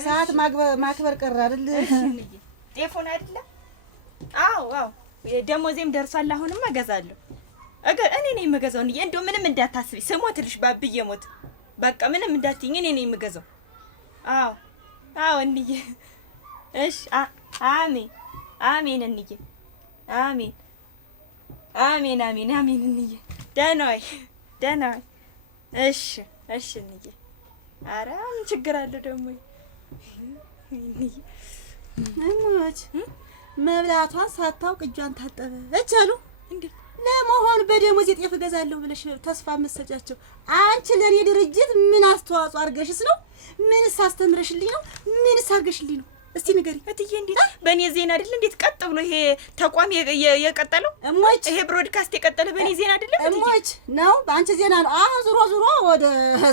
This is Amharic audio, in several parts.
በሰዓት ማክበር ቀረ አይደል? እሺ እንዬ ጤፉን አይደለ? አዎ ደሞዜም ደርሷል። አሁንማ እገዛለሁ። እኔ ነኝ የምገዛው እንዬ። እንደው ምንም እንዳታስቢ። ስሞትልሽ ባብዬ ሞት በቃ ምንም እንዳትይኝ። እኔ ነኝ የምገዛው። አዎ እንዬ። እሺ አሜን እንዬ። አሜን እንዬ። ደህና ዋይ። እሺ እንዬ። ኧረ ምን ችግር አለው ደግሞ እንዬ። እሞች መብላቷን ሳታውቅ እጇን ታጠበች አሉ። እንዴ ለመሆኑ በደሞዝ የጤፍ እገዛለሁ ብለሽ ተስፋ መሰጫቸው? አንቺ ለኔ ድርጅት ምን አስተዋጽኦ አድርገሽስ ነው? ምንስ አስተምረሽልኝ ነው? ምንስ አድርገሽልኝ ነው? እስቲ ንገሪ እትዬ። እንዴት በእኔ ዜና አይደል እንዴት ቀጥ ብሎ ይሄ ተቋም የቀጠለው? እሞች ይሄ ብሮድካስት የቀጠለ በእኔ ዜና አይደለም እሞች ነው፣ በአንቺ ዜና ነው። አሁን ዙሮ ወደ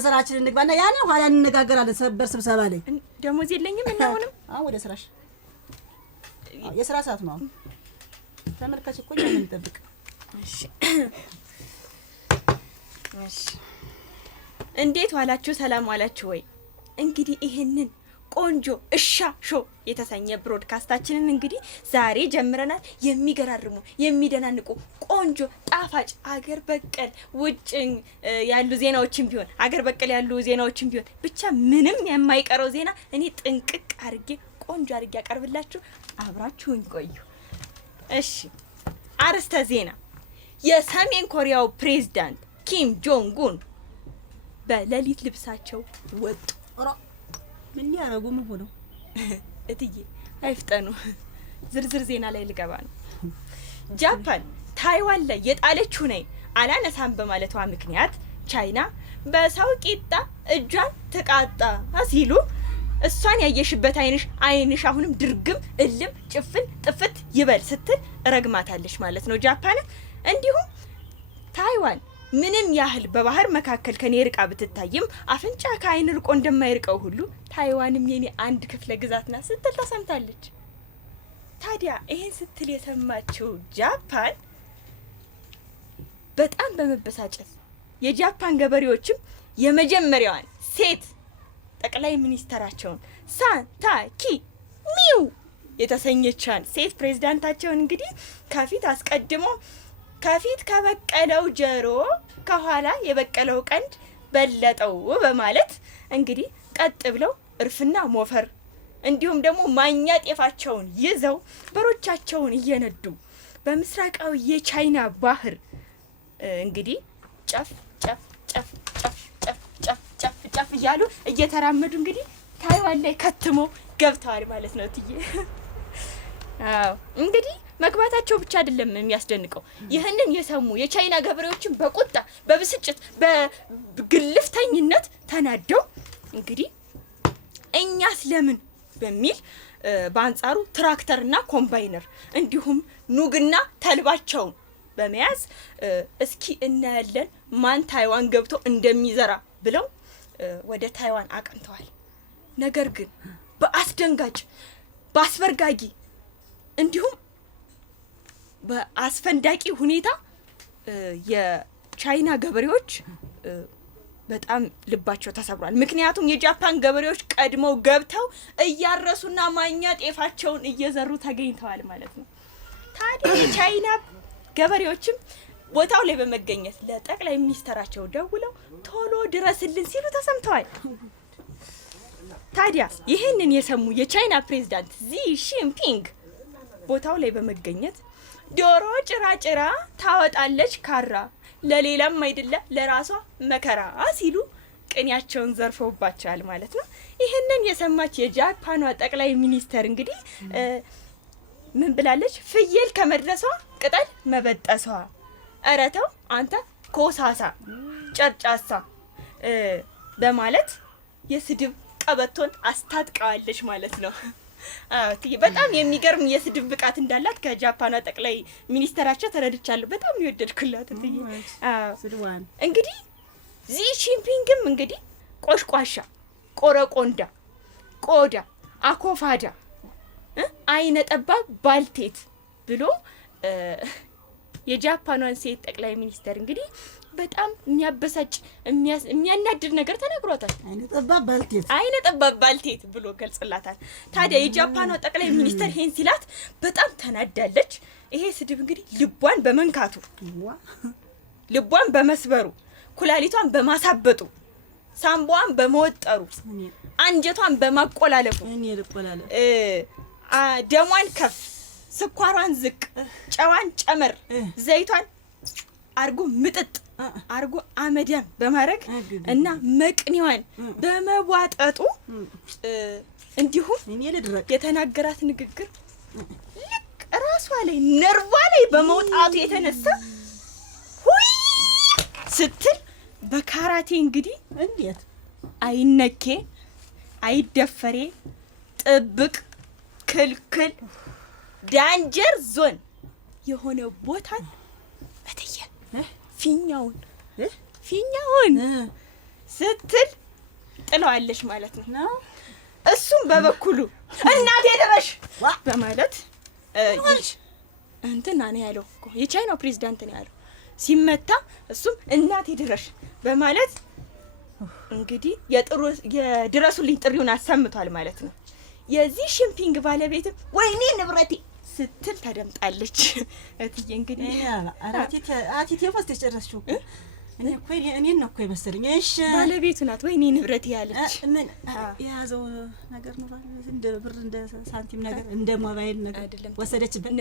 ስራችን እንግባና ያኔ ኋላ እንነጋገራለን። ሰበር ስብሰባ ላይ ደሞዝ የለኝም እና አሁን ወደ ስራሽ። የስራ ሰዓት ነው። አሁን ተመልካች እኮ ምን እንጠብቅ? እሺ እንዴት ዋላችሁ? ሰላም ዋላችሁ ወይ? እንግዲህ ይሄንን ቆንጆ ሾው የተሰኘ ብሮድካስታችንን እንግዲህ ዛሬ ጀምረናል። የሚገራርሙ የሚደናንቁ ቆንጆ ጣፋጭ አገር በቀል ውጭ ያሉ ዜናዎችን ቢሆን አገር በቀል ያሉ ዜናዎችን ቢሆን ብቻ ምንም የማይቀረው ዜና እኔ ጥንቅቅ አርጌ ቆንጆ አርጌ አቀርብላችሁ። አብራችሁኝ ቆዩ። እሺ አርስተ ዜና። የሰሜን ኮሪያው ፕሬዝዳንት ኪም ጆንግ ኡን በሌሊት ልብሳቸው ወጡ። ምን ያረጉ ምን ሆነው? እትዬ አይፍጠኑ፣ ዝርዝር ዜና ላይ ልገባ ነው። ጃፓን ታይዋን ላይ የጣለችው ነይ አላነሳም በማለቷ ምክንያት ቻይና በሰው ቂጣ እጇን ተቃጣ ሲሉ እሷን ያየሽበት አይንሽ አሁንም ድርግም እልም ጭፍን ጥፍት ይበል ስትል ረግማታለች ማለት ነው ጃፓን። እንዲሁም ታይዋን ምንም ያህል በባህር መካከል ከኔ ርቃ ብትታይም አፍንጫ ከአይን ርቆ እንደማይርቀው ሁሉ ታይዋንም የኔ አንድ ክፍለ ግዛት ናት ስትል ተሰምታለች። ታዲያ ይሄን ስትል የሰማችው ጃፓን በጣም በመበሳጨት የጃፓን ገበሬዎችም የመጀመሪያዋን ሴት ጠቅላይ ሚኒስተራቸውን ሳንታኪ ሚው የተሰኘቻን ሴት ፕሬዝዳንታቸውን እንግዲህ ከፊት አስቀድሞ ከፊት ከበቀለው ጀሮ ከኋላ የበቀለው ቀንድ በለጠው በማለት እንግዲህ ቀጥ ብለው እርፍና ሞፈር እንዲሁም ደግሞ ማኛ ጤፋቸውን ይዘው በሮቻቸውን እየነዱ በምስራቃዊ የቻይና ባህር እንግዲህ ጨፍ ጨፍ ጨፍ ጨፍ ጨፍ ጨፍ ጨፍ ጨፍ እያሉ እየተራመዱ እንግዲህ ታይዋን ላይ ከትሞ ገብተዋል ማለት ነው እትዬ። አዎ እንግዲህ መግባታቸው ብቻ አይደለም የሚያስደንቀው። ይህንን የሰሙ የቻይና ገበሬዎችን በቁጣ በብስጭት በግልፍተኝነት ተናደው እንግዲህ እኛስ ለምን በሚል በአንጻሩ ትራክተርና ኮምባይነር እንዲሁም ኑግና ተልባቸውን በመያዝ እስኪ እናያለን ማን ታይዋን ገብቶ እንደሚዘራ ብለው ወደ ታይዋን አቅንተዋል። ነገር ግን በአስደንጋጭ በአስበርጋጊ እንዲሁም በአስፈንዳቂ ሁኔታ የቻይና ገበሬዎች በጣም ልባቸው ተሰብሯል። ምክንያቱም የጃፓን ገበሬዎች ቀድመው ገብተው እያረሱና ማኛ ጤፋቸውን እየዘሩ ተገኝተዋል ማለት ነው። ታዲያ የቻይና ገበሬዎችም ቦታው ላይ በመገኘት ለጠቅላይ ሚኒስተራቸው ደውለው ቶሎ ድረስልን ሲሉ ተሰምተዋል። ታዲያ ይህንን የሰሙ የቻይና ፕሬዝዳንት ዚ ጂንፒንግ ቦታው ላይ በመገኘት ዶሮ ጭራ ታወጣለች ካራ ለሌላም አይደለ ለራሷ መከራ ሲሉ ቅኔያቸውን ዘርፈውባቸዋል ማለት ነው። ይህንን የሰማች የጃፓኗ ጠቅላይ ሚኒስተር እንግዲህ ምን ብላለች? ፍየል ከመድረሷ ቅጠል መበጠሷ፣ ኧረ ተው አንተ ኮሳሳ ጨርጫሳ በማለት የስድብ ቀበቶን አስታጥቀዋለች ማለት ነው። በጣም የሚገርም የስድብ ብቃት እንዳላት ከጃፓኗ ጠቅላይ ሚኒስተራቸው ተረድቻለሁ። በጣም ነው የወደድኩላት እትዬ። እንግዲህ ዚ ጂንፒንግም እንግዲህ ቆሽቋሻ፣ ቆረቆንዳ፣ ቆዳ፣ አኮፋዳ፣ አይነ ጠባብ ባልቴት ብሎ የጃፓኗን ሴት ጠቅላይ ሚኒስተር እንግዲህ በጣም የሚያበሳጭ የሚያናድድ ነገር ተነግሯታል። አይነ ጠባብ ባልቴት ብሎ ገልጽላታል። ታዲያ የጃፓኗ ጠቅላይ ሚኒስተር ይሄን ሲላት በጣም ተናዳለች። ይሄ ስድብ እንግዲህ ልቧን በመንካቱ ልቧን በመስበሩ ኩላሊቷን በማሳበጡ ሳምቧን በመወጠሩ አንጀቷን በማቆላለፉ ደሟን ከፍ ስኳሯን ዝቅ ጨዋን ጨመር ዘይቷን አርጎ ምጥጥ አርጎ አመዳም በማረግ እና መቅኒዋን በመዋጠጡ እንዲሁም የተናገራት ንግግር ልክ ራሷ ላይ ነርቫ ላይ በመውጣቱ የተነሳ ሁይ ስትል በካራቴ እንግዲህ እንዴት አይነኬ አይደፈሬ ጥብቅ ክልክል ዳንጀር ዞን የሆነ ቦታ እትዬ ፊኛውን ስትል ጥለዋለች ማለት ነው። እሱም በበኩሉ እናቴ ድረሽ በማለት እንትና ነው ያለው እኮ የቻይናው ፕሬዝዳንት ነው ያለው ሲመታ እሱም እናቴ ድረሽ በማለት እንግዲህ የድረሱልኝ ጥሪውን አሰምቷል ማለት ነው። የዚህ ሽምፒንግ ባለቤትም ወይኔ ንብረቴ ስትል ተደምጣለች። እትዬ እንግዲህ አቲቴ ፈስተ ጨረስሽው እኔ ነው እኮ የመሰለኝ። እሺ ባለቤቱ ናት ወይኔ ንብረቴ ያለች። ምን የያዘው ነገር ነው ባለቤት እንደ ብር እንደ ሳንቲም ነገር እንደ ሞባይል ነገር አይደለም ወሰደችበት።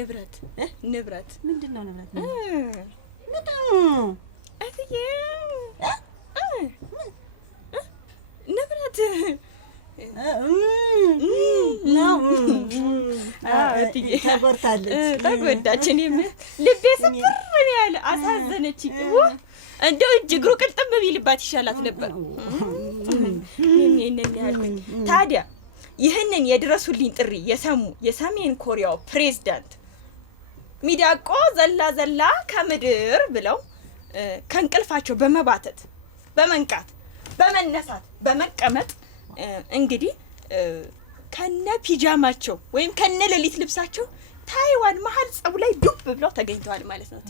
ንብረት ምንድነው ንብረት? እትዬ ንብረት ተጎዳች። እኔም ልቤ ስፍር ያለ አሳዘነች። እንደው እግሩ ቅልጥም ቢልባት ይሻላት ነበር። ታዲያ ይህንን የድረሱልኝ ጥሪ የሰሙ የሰሜን ኮሪያው ፕሬዝዳንት ሚዳቆ ዘላ ከምድር ብለው ከእንቅልፋቸው በመባተት በመንቃት በመነሳት በመቀመጥ እንግዲህ ከነ ፒጃማቸው ወይም ከነ ሌሊት ልብሳቸው ታይዋን መሀል ጸቡ ላይ ዱብ ብለው ተገኝተዋል ማለት ነው።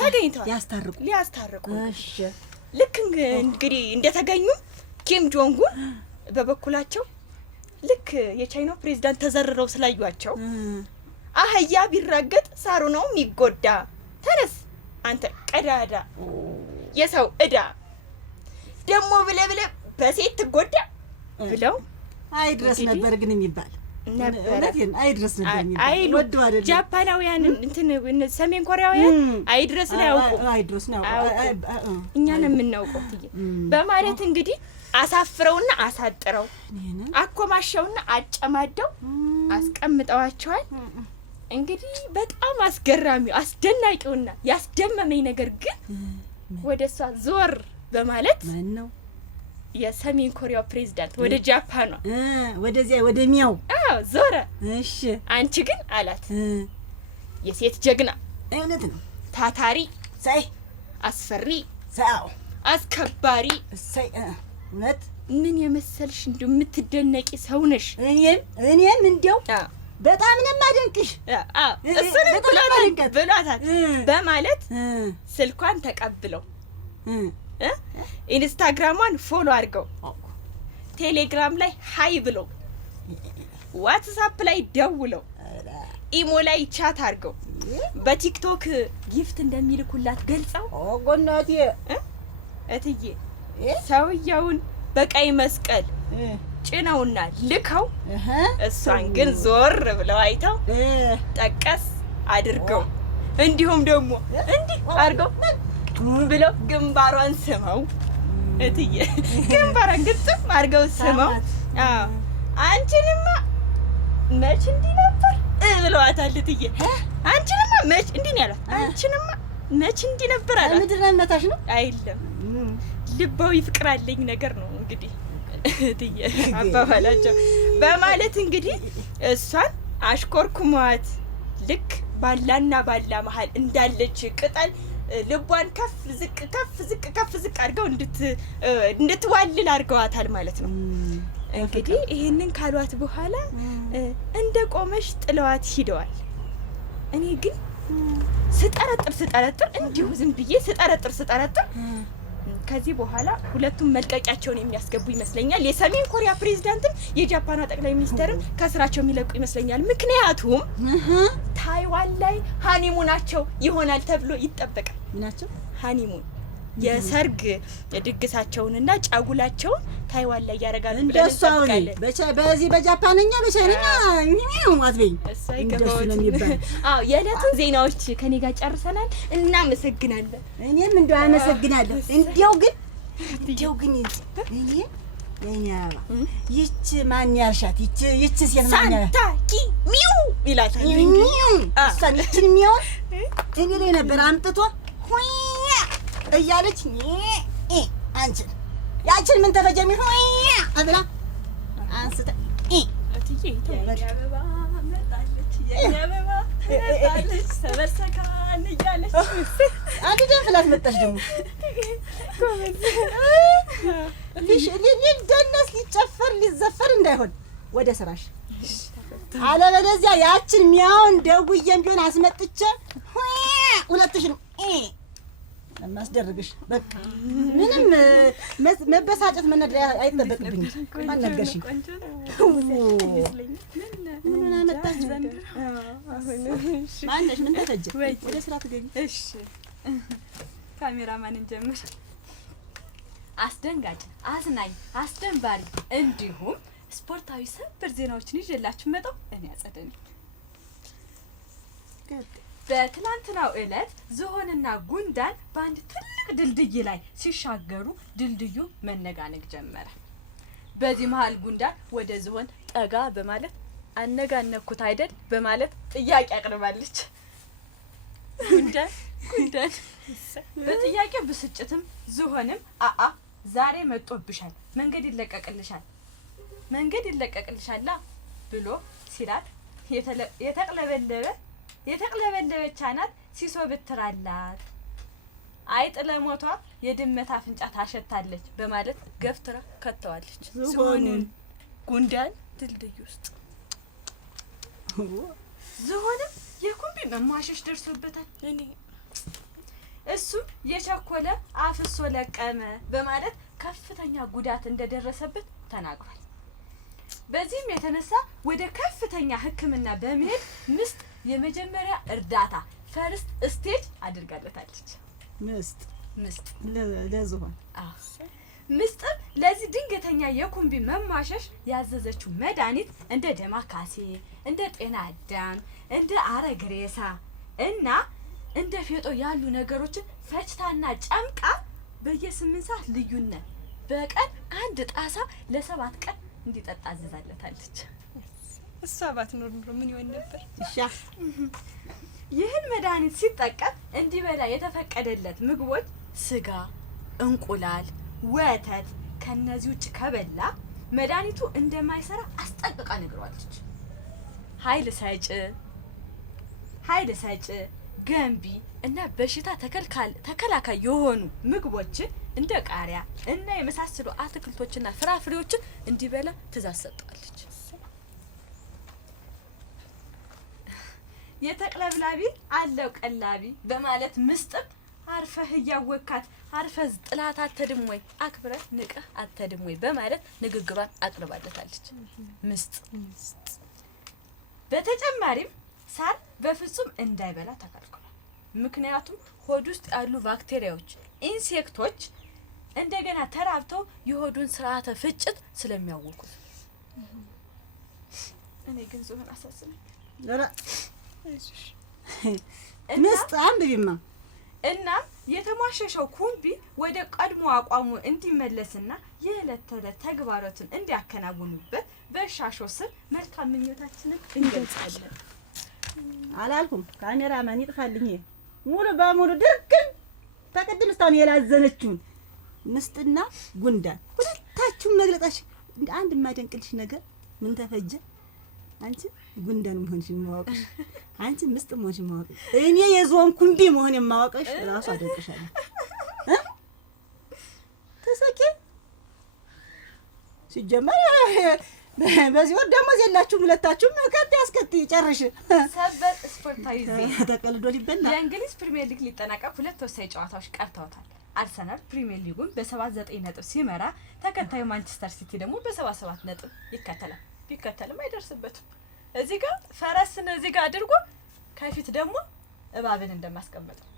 ተገኝተዋል ሊያስታርቁ። እሺ ልክ እንግዲህ እንደተገኙ ኪም ጆንጉን በበኩላቸው ልክ የቻይናው ፕሬዝዳንት ተዘርረው ስላዩአቸው አህያ ቢራገጥ ሳሩ ነው የሚጎዳ፣ ተነስ አንተ ቀዳዳ የሰው እዳ ደሞ ብለ በሴት ትጎዳ ብለው አይድረስ ነበር ግን የሚባል ነበር። አይድረስ ነበር የሚባል አይሉ ጃፓናውያን እንትን ሰሜን ኮሪያውያን አይድረስ ነው ያውቁ። አይድረስ ነው እኛን የምናውቀው በማለት እንግዲህ አሳፍረውና አሳጥረው አኮማሸውና አጨማደው አስቀምጠዋቸዋል። እንግዲህ በጣም አስገራሚው አስደናቂውና ያስደመመኝ ነገር ግን ወደሷ ዞር በማለት ማን ነው የሰሜን ኮሪያው ፕሬዝዳንት ወደ ጃፓኗ ወደዚያ ወደሚያው ዞረ። እሺ አንቺ ግን አላት የሴት ጀግና እውነት ነው ታታሪ ሳይ አስፈሪ ሳው አስከባሪ ሳይ እውነት ምን የመሰልሽ እንደው የምትደነቂ ሰው ነሽ። እኔም እንደው በጣም ነው ማደንቅሽ። እሱን ብሏታል በማለት ስልኳን ተቀብለው ኢንስታግራሟን ፎሎ አድርገው ቴሌግራም ላይ ሃይ ብለው ዋትስአፕ ላይ ደውለው ኢሞ ላይ ቻት አድርገው በቲክቶክ ጊፍት እንደሚልኩላት ገልጸው ጎናቴ እትዬ ሰውየውን በቀይ መስቀል ጭነውና ልከው እሷን ግን ዞር ብለው አይተው ጠቀስ አድርገው እንዲሁም ደግሞ እንዲህ አድርገው ብለው ግንባሯን ስመው እትዬ ግንባሯን ግጥም አድርገው ስመው አንቺንማ መች እንዲህ ነበር ብለዋታል። እትዬ አንቺንማ መች እንዲህ ነው ያላት። አንቺንማ መች እንዲህ ነበር አላት። ምድር መታሽ ነው አይደለም ልባዊ ፍቅር አለኝ ነገር ነው እንግዲህ እትዬ አባባላቸው በማለት እንግዲህ እሷን አሽኮርኩሟት ልክ ባላና ባላ መሀል እንዳለች ቅጠል ልቧን ከፍ ዝቅ አድርገው እንድትዋልል አድርገዋታል ማለት ነው። እንግዲህ ይሄንን ካሏት በኋላ እንደ ቆመሽ ጥለዋት ሂደዋል። እኔ ግን ስጠረጥር እንዲሁ ዝም ብዬ ስጠረጥር ከዚህ በኋላ ሁለቱም መልቀቂያቸውን የሚያስገቡ ይመስለኛል። የሰሜን ኮሪያ ፕሬዝዳንትም የጃፓኗ ጠቅላይ ሚኒስትርም ከስራቸው የሚለቁ ይመስለኛል። ምክንያቱም ታይዋን ላይ ሃኒሙናቸው ይሆናል ተብሎ ይጠበቃል። ምናቸው ሃኒሙን የሰርግ ድግሳቸውንና ጫጉላቸውን ታይዋን ላይ ያረጋሉ ብለን እንደሱ አሁን በዚህ በጃፓንኛ በቻይንኛ አትበይ። እንደሱ ነው የሚባል። አዎ የዕለቱን ዜናዎች ከኔ ጋር ጨርሰናል። እናመሰግናለን። እኔም እንደው አመሰግናለሁ። እንዲያው ግን እኔ ይች ማን ያልሻት ይች ሴት ማን ያልሻት ሳንታኪ ሚው ይላል እሷን ይችን ሚው እኔ ላይ ነበር አምጥቶ እያለች አንቺን ያችን ምን ተፈጀሚ አብላ አንስተ እትዬ አበባ መጣለች የአበባ መጣለች ሰበሰካን እያለች አንቺ ደንፍላት መጣሽ ደግሞ ሊደነስ ሊጨፈር ሊዘፈር እንዳይሆን ወደ ስራሽ አለበለዚያ ያችን ሚያውን ደውዬም ቢሆን አስመጥቼ ሁለትሽን ማስደርግሽ በቃ ምንም መበሳጨት መነደር አይጠበቅብኝም። ማን ነገርሽኝ? ምን አመጣሽ ዘንድ? ማነሽ? ምን ተፈጀ? ወደ ስራ ትገቢ? እሺ ካሜራማንን ጀምር። አስደንጋጭ፣ አዝናኝ፣ አስደንባሪ እንዲሁም ስፖርታዊ ሰበር ዜናዎችን ይዤላችሁ መጣሁ። እኔ አጸደኝ። በትላንትናው ዕለት ዝሆንና ጉንዳን በአንድ ትልቅ ድልድይ ላይ ሲሻገሩ ድልድዩ መነጋነግ ጀመረ። በዚህ መሃል ጉንዳን ወደ ዝሆን ጠጋ በማለት አነጋነኩት አይደል በማለት ጥያቄ አቅርባለች። ጉንዳን በጥያቄው ብስጭትም ዝሆንም ዛሬ መጥቶብሻል፣ መንገድ ይለቀቅልሻል ብሎ ሲላት የተቅለበለበች አናት ሲሶ ብትራላት አይጥ ለሞቷ የድመት አፍንጫ ታሸታለች በማለት ገፍትራ ከተዋለች ዝሆንን ጉንዳን ድልድይ ውስጥ። ዝሆንም የኩምቢ መሟሸሽ ደርሶበታል። እሱም የቸኮለ አፍሶ ለቀመ በማለት ከፍተኛ ጉዳት እንደደረሰበት ተናግሯል። በዚህም የተነሳ ወደ ከፍተኛ ሕክምና በመሄድ ምስጥ የመጀመሪያ እርዳታ ፈርስት ስቴጅ አድርጋለታለች። ምስጥ ለዝሆን ምስጥም ለዚህ ድንገተኛ የኩምቢ መሟሸሽ ያዘዘችው መድኃኒት እንደ ደማካሴ፣ እንደ ጤና አዳም፣ እንደ አረግሬሳ እና እንደ ፌጦ ያሉ ነገሮችን ፈጭታና ጨምቃ በየ8 ሰዓት ልዩነት በቀን 1 ጣሳ ለ7 ቀን እንዲጠጣ አዘዛለታለች። እሷ ባትኖር ኑሮ ምን ይሆን ነበር? ይህን መድኃኒት ሲጠቀም እንዲበላ የተፈቀደለት ምግቦች ስጋ፣ እንቁላል፣ ወተት ከነዚህ ውጭ ከበላ መድኃኒቱ እንደማይሰራ አስጠንቅቃ ነግሯለች። ኃይል ሰጭ ገንቢ እና በሽታ ተከላካይ የሆኑ ምግቦች እንደ ቃሪያ እና የመሳሰሉ አትክልቶችና ፍራፍሬዎችን እንዲበላ ትእዛዝ ሰጥታለች። የተቅለብላቢ አለው ቀላቢ በማለት ምስጥም አርፈህ እያወካት አርፈህ ጥላት አትድም ወይ አክብረህ ንቀህ አትድም ወይ በማለት ንግግሯን አቅርባለታለች። ምስጥ በተጨማሪም ሳር በፍጹም እንዳይበላ ተከልክሏል። ምክንያቱም ሆድ ውስጥ ያሉ ባክቴሪያዎች፣ ኢንሴክቶች እንደገና ተራብተው የሆዱን ስርዓተ ፍጭት ስለሚያውኩት። እኔ ግን ዝሆን አሳስበኝ ምስጥ አንብቢማ። እናም የተሟሸሸው ኩምቢ ወደ ቀድሞ አቋሙ እንዲመለስና የዕለት ተዕለት ተግባራቱን እንዲያከናውኑበት በሻሾ ስም መልካም ምኞታችንን እንገልጻለን። አላልኩም ካሜራማን ይጥፋልኝ። ሙሉ በሙሉ ድርግም ተቀድም እስካሁን የላዘነችውን ምስጥና ጉንዳን ሁለታችሁም መግለጣሽ እንደ አንድ የማደንቅልሽ ነገር ምን ተፈጀ? አንቺ ጉንዳን መሆንሽ ማወቅሽ፣ አንቺ ምስጥ መሆንሽ ማወቅሽ፣ እኔ የዝሆን ኩምቢ መሆን የማወቅሽ ራሱ አደንቅሻለሁ። ተሰኪ ሲጀመር በዚህ ወር ደሞዝ የላችሁም ሁለታችሁም። ያስከትይ ጨርሽ። ሰበር ስፖርታዊ ዜና ተቀልዶ ሊበላ የእንግሊዝ ፕሪሚየር ሊግ ሊጠናቀቅ 2 ወሳኝ ጨዋታዎች ቀርተውታል። አርሰናል ፕሪሚየር ሊጉን በ79 ነጥብ ሲመራ ተከታዩ ማንቸስተር ሲቲ ደግሞ በ77 ነጥብ ይከተላል። ቢከተልም አይደርስበትም። እዚህ ጋር ፈረስን እዚህ ጋር አድርጎ ከፊት ደግሞ እባብን እንደማስቀመጠው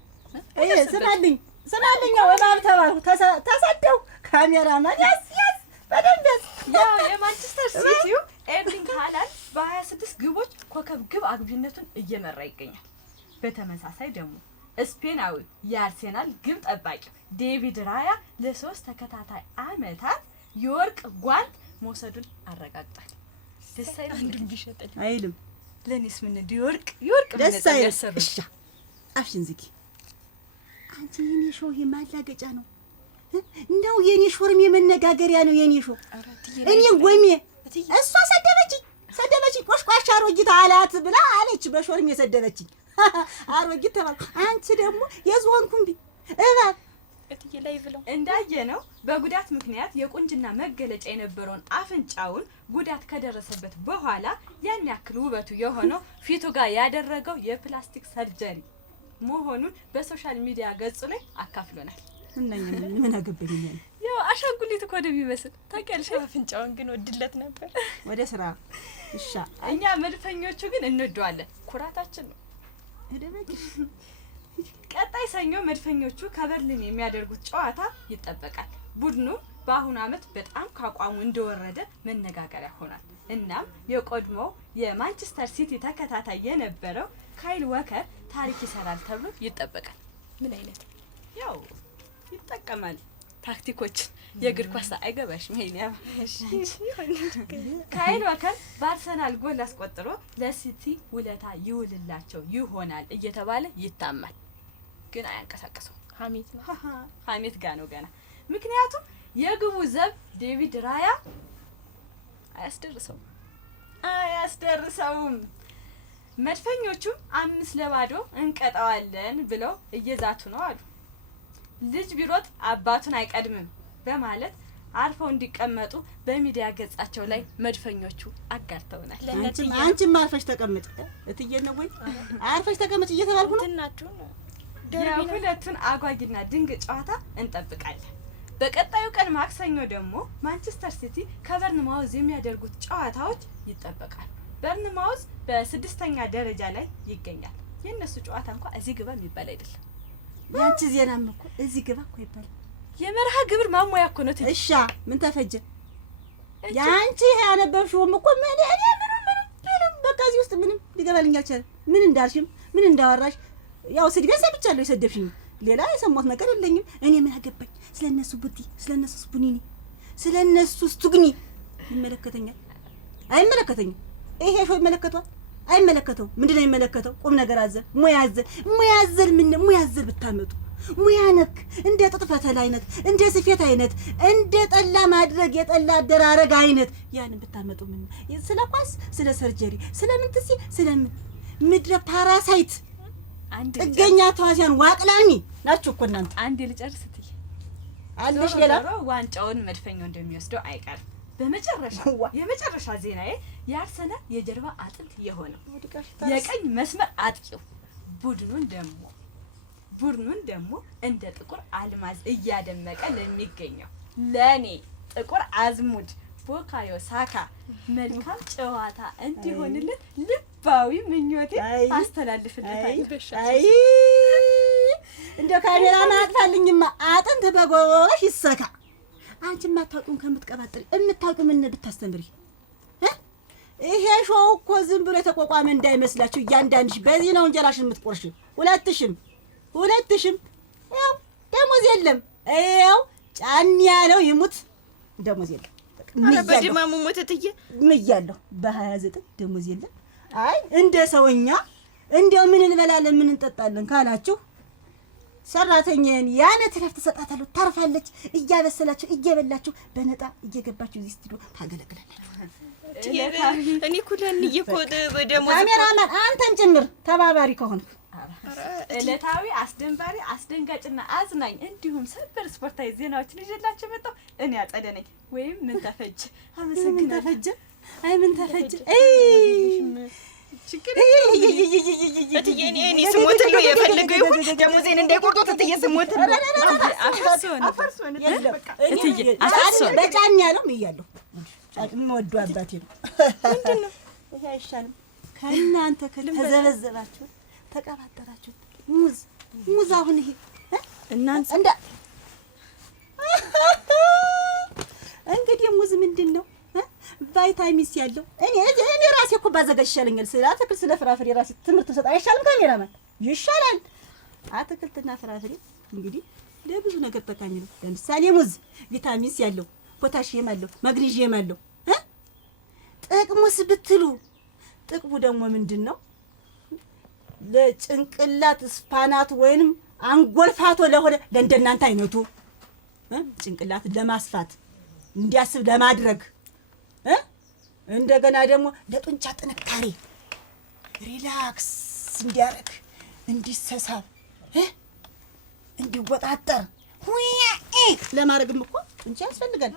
ስማልኝ እባብ ተባልኩ ተሰደው ካሜራማን ያስ በደንብ ያው የማንቸስተር ሲቲው ኤርሊንግ ሃላንድ በ26 ግቦች ኮከብ ግብ አግቢነቱን እየመራ ይገኛል። በተመሳሳይ ደግሞ ስፔናዊ የአርሴናል ግብ ጠባቂ ዴቪድ ራያ ለ3 ተከታታይ አመታት የወርቅ ጓንት መውሰዱን አረጋግጧል። ደስ አይልም ቢሸጠኝ አይልም። ለኔስ ምን የወርቅ ምን ያሰሩ እሺ አፍሽን ዝጊ። አንቺ የኔ ሾው የማላገጫ ነው እንደው የኔ ሾርም የመነጋገሪያ ነው የኔ ሾው። እኔ ጎሜ እሷ ሰደበችኝ ቆሽቋሽ አሮጊት አላት ብላ አለች። በሾርም የሰደበችኝ አሮጊት ተባልኩ። አንቺ ደግሞ የዝሆን ኩምቢ እባብ እትዬ ላይ ብለው እንዳየነው በጉዳት ምክንያት የቁንጅና መገለጫ የነበረውን አፍንጫውን ጉዳት ከደረሰበት በኋላ ያን ያክል ውበቱ የሆነው ፊቱ ጋር ያደረገው የፕላስቲክ ሰርጀሪ መሆኑን በሶሻል ሚዲያ ገጹ ላይ አካፍሎናል። እናኛ ምን አገበኝ ነው ያው አሻንጉሊት እኮ ደም ይመስል ታውቂያለሽ። አፍንጫውን ግን ወድለት ነበር። ወደ ስራ እሺ። እኛ መድፈኞቹ ግን እንወደዋለን፣ ኩራታችን ነው። ቀጣይ ሰኞ መድፈኞቹ ከበርሊን የሚያደርጉት ጨዋታ ይጠበቃል። ቡድኑ በአሁኑ አመት በጣም ካቋሙ እንደወረደ መነጋገሪያ ሆኗል። እናም የቆድሞው የማንቸስተር ሲቲ ተከታታይ የነበረው ካይል ወከር ታሪክ ይሰራል ተብሎ ይጠበቃል። ምን አይነት ያው ይጠቀማል ታክቲኮች የእግር ኳስ አይገባሽም። ይሄኛ ካይል ወከር በአርሰናል ጎል አስቆጥሮ ለሲቲ ውለታ ይውልላቸው ይሆናል እየተባለ ይታማል። ግን አያንቀሳቀሰው ሀሜት ነው። ሀሜት ጋር ነው ገና። ምክንያቱም የግቡ ዘብ ዴቪድ ራያ አያስደርሰውም። መድፈኞቹም 5-0 እንቀጣዋለን ብለው እየዛቱ ነው አሉ። ልጅ ቢሮጥ አባቱን አይቀድምም በማለት አርፈው እንዲቀመጡ በሚዲያ ገጻቸው ላይ መድፈኞቹ አጋርተውናል። አንቺም አርፈሽ ተቀመጭ እትዬ ነው ወይ አርፈሽ ተቀመጭ እየተባልኩ ነው። እናችሁ ነው። የሁለቱን አጓጊና ድንቅ ጨዋታ እንጠብቃለን። በቀጣዩ ቀን ማክሰኞ ደግሞ ማንቸስተር ሲቲ ከበርንማውዝ የሚያደርጉት ጨዋታዎች ይጠበቃሉ። በርንማውዝ በ6ኛ ደረጃ ላይ ይገኛል። የነሱ ጨዋታ እንኳን እዚህ ግባ የሚባል አይደለም። ያንቺ ዜናም እኮ እዚህ ግባ እኮ ይባላል። የመርሃ ግብር ማሞያ እኮ ነው። እሺ ምን ተፈጀ? ያንቺ ያነበብሽውም እኮ ምንም በቃ እዚህ ውስጥ ምንም ሊገባልኝ አልቻለም። ምን እንዳልሽም ምን እንዳወራሽ ያው ስድቤን ሰምቻለሁ። የሰደብሽኝ ሌላ የሰማሁት ነገር የለኝም። እኔ ምን አገባኝ? ስለነሱ ቡቲ፣ ስለነሱ ስቡኒኒ፣ ስለነሱ ስቱግኒ ይመለከተኛል? አይመለከተኝም። ይሄ ሾው ይመለከቷል? አይመለከተው። ምንድነው የሚመለከተው? ቁም ነገር አዘል፣ ሙያ አዘል ምን ሙያ አዘል ብታመጡ ሙያ ነክ እንደ ጥጥ ፈተል አይነት፣ እንደ ስፌት አይነት፣ እንደ ጠላ ማድረግ የጠላ አደራረግ አይነት ያንን ብታመጡ ምን ስለ ኳስ፣ ስለ ሰርጀሪ፣ ስለምን ትሲ ስለምን ምድረ ፓራሳይት ጥገኛ ተዋሲያን ዋቅላሚ ናችሁ እኮ እናንተ። አንዴ ልጨርስ ትይ አለሽ ሌላ ዋንጫውን መድፈኛው እንደሚወስደው አይቀርም። የመጨረሻ ዜናዬ የአርሰናል የጀርባ አጥንት የሆነው የቀኝ መስመር አጥቂው ቡድኑን ደግሞ እንደ ጥቁር አልማዝ እያደመቀ ለሚገኘው ለኔ ጥቁር አዝሙድ ቡካዮ ሳካ መልካም ጨዋታ እንዲሆንልን ልባዊ ምኞቴ አስተላልፍልታለሁ። አይ እንደ ካሜራ ማጥፋልኝማ አጥንት በጎሽ ይሰካ። አንቺማ አታውቂም ከምትቀባጥሪ እምታውቂው ምን ብታስተምሪ ይሄ ሾው እኮ ዝም ብሎ የተቋቋመ እንዳይመስላችሁ። እያንዳንድሽ በዚህ ነው እንጀራሽን የምትቆርሽ። ሁለትሽም ያው ደሞዝ የለም። ያው ጫን ያለው ይሙት ደሞዝ የለም። በድማሙ ሞተትዬ ምያለሁ በ29 ደሞዝ የለም። አይ እንደ ሰውኛ እንደው ምን እንበላለን ምን እንጠጣለን ካላችሁ ሰራተኛን ያነት ረፍት ተሰጣታለሁ። ታርፋለች። እያበሰላችሁ እየበላችሁ በነጣ እየገባችሁ እዚህ ስቱዲዮ ታገለግላላችሁ። እኔ ኩላን እየቆደ በደሞዝ ካሜራማን አንተም ጭምር ተባባሪ ከሆነ ዕለታዊ አስደንባሪ አስደንጋጭና አዝናኝ እንዲሁም ሰበር ስፖርታዊ ዜናዎችን ይዤላችሁ መጣሁ። እኔ አጸደ ነኝ ወይም ምን ተፈጀ። አመሰግናለሁ። አይ ምን ተፈጀ? እትዬ እኔ ስሞት ነው የፈለገው ይሁን ደሞዜን እንዳይቆርጡት እትዬ ስሞት ነው። እትዬ በጫን ያለውም እያለሁ የምወደው አባቴ ነው። ምንድን ነው ይሄ? አይሻልም ከእናንተ ተዘበዘባችሁ ተቀባጠራችሁ ሙዝ አሁን ይሄ እናንተ እንግዲህ ሙዝ ምንድን ነው ቫይታሚንስ ያለው? እኔ ራሴ እኮ ባዘጋጅ ይሻለኛል። ስለ አትክልት ስለ ፍራፍሬ ራሴ ትምህርት ሰጣ አይሻልም? ካሜራማን ይሻላል። አትክልትና ፍራፍሬ እንግዲህ ለብዙ ነገር ጠቃሚ ነው። ለምሳሌ ሙዝ ቪታሚንስ ያለው፣ ፖታሺየም አለው፣ ማግኒዥየም አለው። ጥቅሙስ ብትሉ ጥቅሙ ደግሞ ምንድን ነው? ለጭንቅላት ስፓናት ወይንም አንጎልፋቶ ለሆነ ለእንደናንተ አይነቱ ጭንቅላት ለማስፋት እንዲያስብ ለማድረግ እንደገና ደግሞ ለጡንቻ ጥንካሬ ሪላክስ እንዲያረግ እንዲሰሳብ እንዲወጣጠር ለማድረግም እኮ ጡንቻ ያስፈልጋል።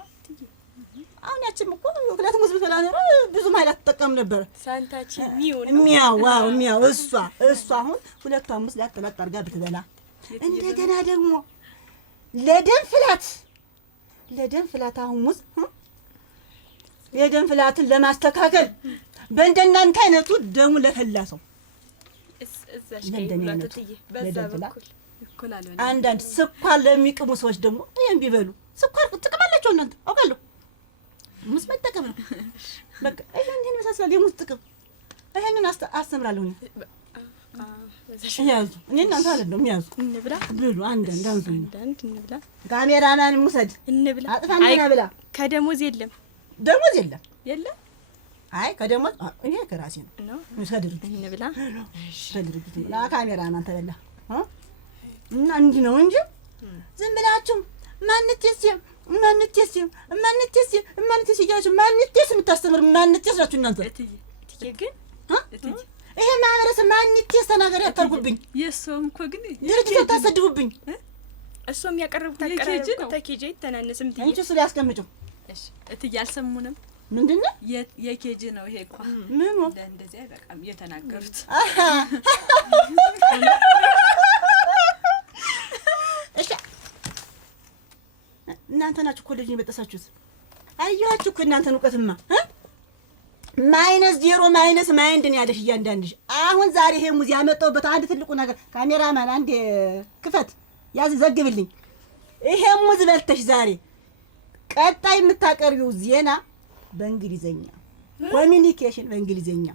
አሁን ያችም እኮ ሁለት ሙዝ ብትበላ ኖሮ ብዙ ማለት አትጠቀም ነበር። ሳንታቺ ሚያው እሷ አሁን ሁለቷን ሙዝ ላጥላጥ አድርጋ ብትበላ እንደገና ደግሞ ለደም ፍላት አሁን ሙዝ የደም ፍላትን ለማስተካከል በእንደናንተ አይነቱ ደሙ ለፈላ ሰው አንዳንድ ስኳር ለሚቅሙ ሰዎች ደግሞ ይሄን ቢበሉ ስኳር ጥቅም አላቸው። እናንተ አውቃለሁ ሙዝ መጠቀም ነው በቃ። ይሄን መሳሰል የሙዝ ጥቅም ይሄንን አስተምራለሁ እኔ። ያዙ እኔ እናንተ አይደለም ያዙ እንብላ ብሉ አንዳንድ እንብላ። ካሜራማን ሙሰድ እንብላ አጥፋና ብላ። ከደሞዝ የለም ደሞዝ የለም። አይ ከደሞዝ እኔ ከራሴ ነው ሰድርት እንብላ። ሰድርት ላ ካሜራማን ተበላ እና እንዲህ ነው እንጂ ዝም ብላችሁ ማንቴስ እያላችሁ ማንቴስ የምታስተምር ማንቴስ ናችሁ እናንተ። እትዬ ግን ይሄ ማህበረሰብ ማንቴስ ተናገር ያተርጉብኝ። የሰውም እኮ ግን ድርጅት ታሰድቡብኝ። እሱም ያቀረቡት አቀራረብ ተኬጄ ተናነስም ትዬ እንጂ እሱ ሊያስቀምጪው። እሺ እትዬ አልሰሙንም። ምንድነው የኬጂ ነው ይሄ እኮ ምን ነው እንደዚህ አይበቃም የተናገሩት። እሺ እናንተ ናችሁ ኮሌጅ የመጣሳችሁት። አያችሁ እኮ እናንተን እውቀትማ -0 -1 ያለሽ እያንዳንድሽ። አሁን ዛሬ ይሄ ሙዝ ያመጣሁበት አንድ ትልቁ ነገር ካሜራማን አንድ ክፈት ያዝ ዘግብልኝ። ይሄ ሙዝ በልተሽ ዛሬ ቀጣይ የምታቀርቢው ዜና በእንግሊዘኛ ኮሚኒኬሽን በእንግሊዘኛ